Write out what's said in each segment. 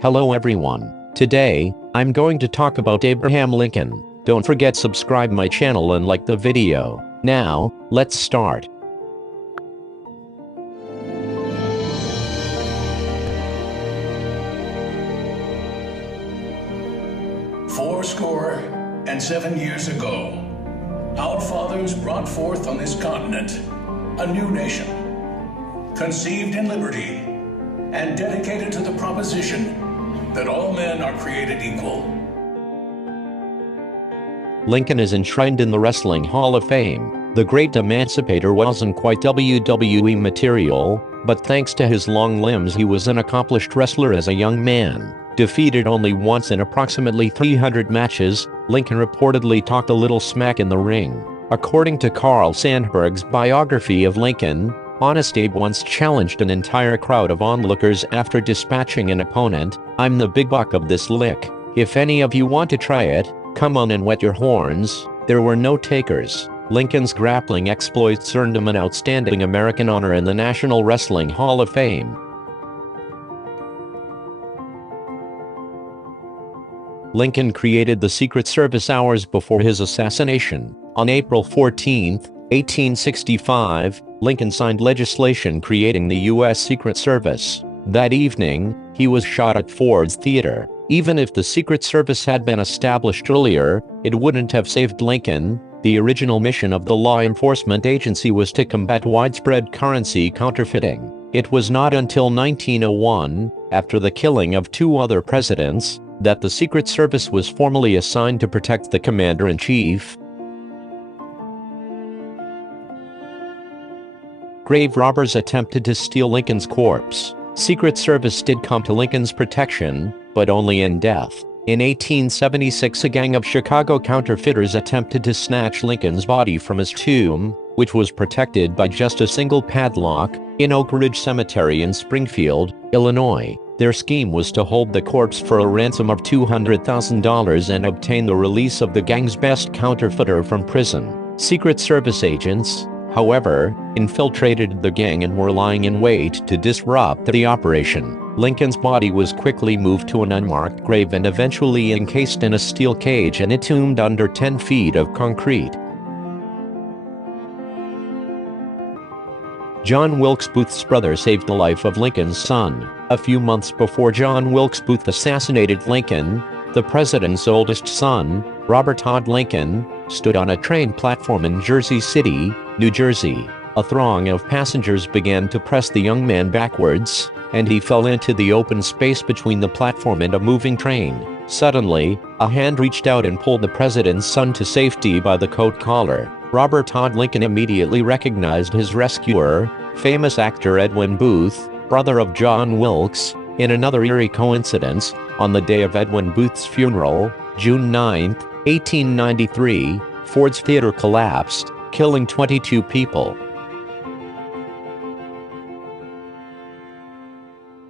Hello everyone. Today, I'm going to talk about Abraham Lincoln. Don't forget subscribe my channel and like the video. Now, let's start. Fourscore-and-7 years ago, our fathers brought forth on this continent a new nation, conceived in liberty and dedicated to the proposition that all men are created equal. Lincoln is enshrined in the Wrestling Hall of Fame. The great emancipator wasn't quite WWE material, but thanks to his long limbs he was an accomplished wrestler as a young man. Defeated only once in approximately 300 matches, Lincoln reportedly talked a little smack in the ring. According to Carl Sandburg's biography of Lincoln, Honest Abe once challenged an entire crowd of onlookers after dispatching an opponent. "I'm the big buck of this lick. If any of you want to try it, come on and wet your horns." There were no takers. Lincoln's grappling exploits earned him an outstanding American honor in the National Wrestling Hall of Fame. Lincoln created the Secret Service hours before his assassination. On April 14, 1865, Lincoln signed legislation creating the U.S. Secret Service. That evening, he was shot at Ford's Theater. Even if the Secret Service had been established earlier, it wouldn't have saved Lincoln. The original mission of the law enforcement agency was to combat widespread currency counterfeiting. It was not until 1901, after the killing of two other presidents, that the Secret Service was formally assigned to protect the Commander-in-Chief. Graverobbers attempted to steal Lincoln's corpse. Secret Service did come to Lincoln's protection, but only in death. In 1876, a gang of Chicago counterfeiters attempted to snatch Lincoln's body from his tomb, which was protected by just a single padlock, in Oak Ridge Cemetery in Springfield, Illinois. Their scheme was to hold the corpse for a ransom of $200,000 and obtain the release of the gang's best counterfeiter from prison. Secret Service agents, however, infiltrated the gang and were lying in wait to disrupt the operation. Lincoln's body was quickly moved to an unmarked grave and eventually encased in a steel cage and entombed under 10 feet of concrete. John Wilkes Booth's brother saved the life of Lincoln's son. A few months before John Wilkes Booth assassinated Lincoln, the president's oldest son, Robert Todd Lincoln, stood on a train platform in Jersey City, New Jersey. A throng of passengers began to press the young man backwards, and he fell into the open space between the platform and a moving train. Suddenly, a hand reached out and pulled the president's son to safety by the coat collar. Robert Todd Lincoln immediately recognized his rescuer, famous actor Edwin Booth, brother of John Wilkes. In another eerie coincidence, on the day of Edwin Booth's funeral, June 9, 1893, Ford's Theater collapsed, killing 22 people.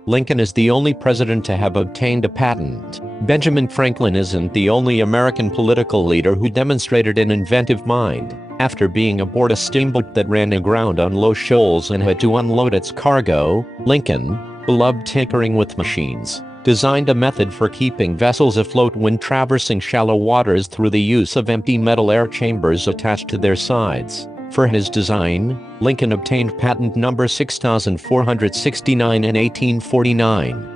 Lincoln is the only president to have obtained a patent. Benjamin Franklin isn't the only American political leader who demonstrated an inventive mind. After being aboard a steamboat that ran aground on low shoals and had to unload its cargo, Lincoln, who loved tinkering with machines, designed a method for keeping vessels afloat when traversing shallow waters through the use of empty metal air chambers attached to their sides. For his design, Lincoln obtained patent number 6469 in 1849.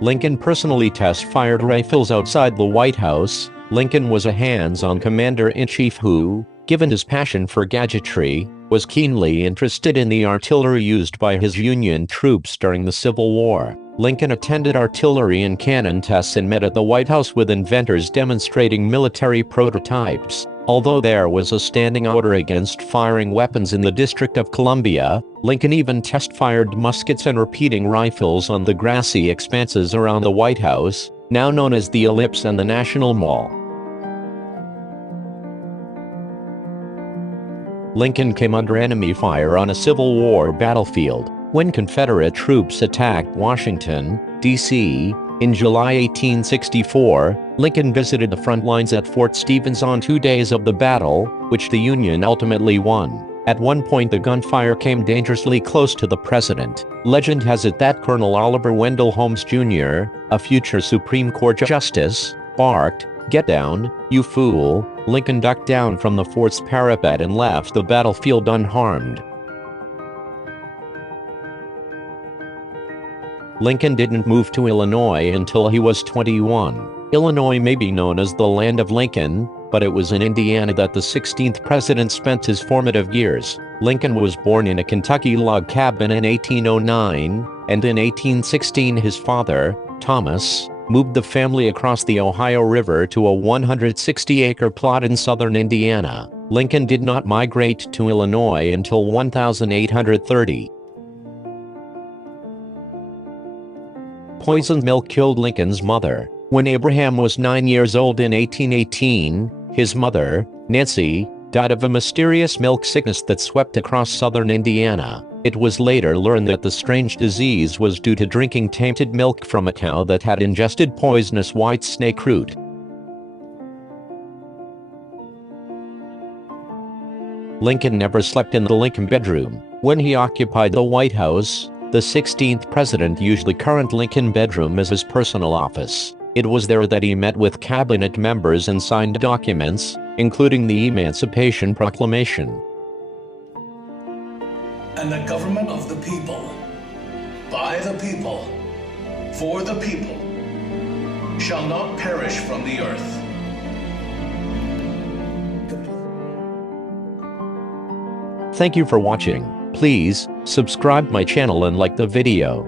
Lincoln personally test-fired rifles outside the White House. Lincoln was a hands-on commander-in-chief who, given his passion for gadgetry, was keenly interested in the artillery used by his Union troops during the Civil War. Lincoln attended artillery and cannon tests and met at the White House with inventors demonstrating military prototypes. Although there was a standing order against firing weapons in the District of Columbia, Lincoln even test-fired muskets and repeating rifles on the grassy expanses around the White House, now known as the Ellipse and the National Mall. Lincoln came under enemy fire on a Civil War battlefield when Confederate troops attacked Washington, D.C. In July 1864, Lincoln visited the front lines at Fort Stevens on 2 days of the battle, which the Union ultimately won. At one point the gunfire came dangerously close to the president. Legend has it that Colonel Oliver Wendell Holmes Jr., a future Supreme Court justice, barked, "Get down, you fool." Lincoln ducked down from the fort's parapet and left the battlefield unharmed. Lincoln didn't move to Illinois until he was 21. Illinois may be known as the land of Lincoln, but it was in Indiana that the 16th president spent his formative years. Lincoln was born in a Kentucky log cabin in 1809, and in 1816 his father, Thomas, moved the family across the Ohio River to a 160-acre plot in southern Indiana. Lincoln did not migrate to Illinois until 1830. Poisoned milk killed Lincoln's mother. When Abraham was 9 years old in 1818, his mother, Nancy, died of a mysterious milk sickness that swept across southern Indiana. It was later learned that the strange disease was due to drinking tainted milk from a cow that had ingested poisonous white snake root. Lincoln never slept in the Lincoln bedroom. When he occupied the White House, the 16th president used the current Lincoln bedroom as his personal office. It was there that he met with cabinet members and signed documents, including the Emancipation Proclamation. And the government of the people, by the people, for the people, shall not perish from the earth. Thank you for watching. Please subscribe my channel and like the video.